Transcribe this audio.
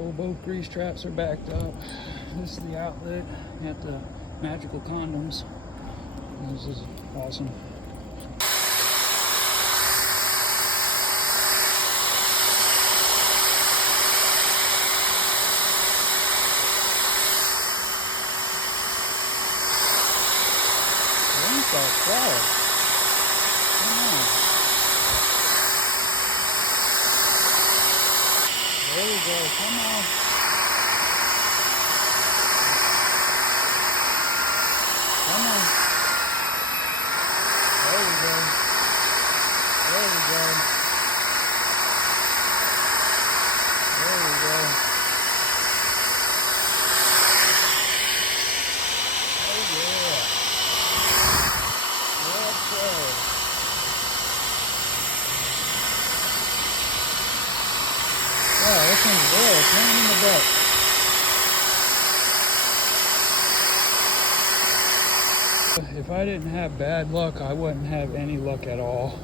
Oh, both grease traps are backed up. This is the outlet at the Magical Condoms. This is awesome. What the fuck? Come on. There we go. Come on. Come on. There we go. There we go. There we go. Oh yeah. Yes, sir. Wow, this one's there. Pain in the butt. If I didn't have bad luck, I wouldn't have any luck at all.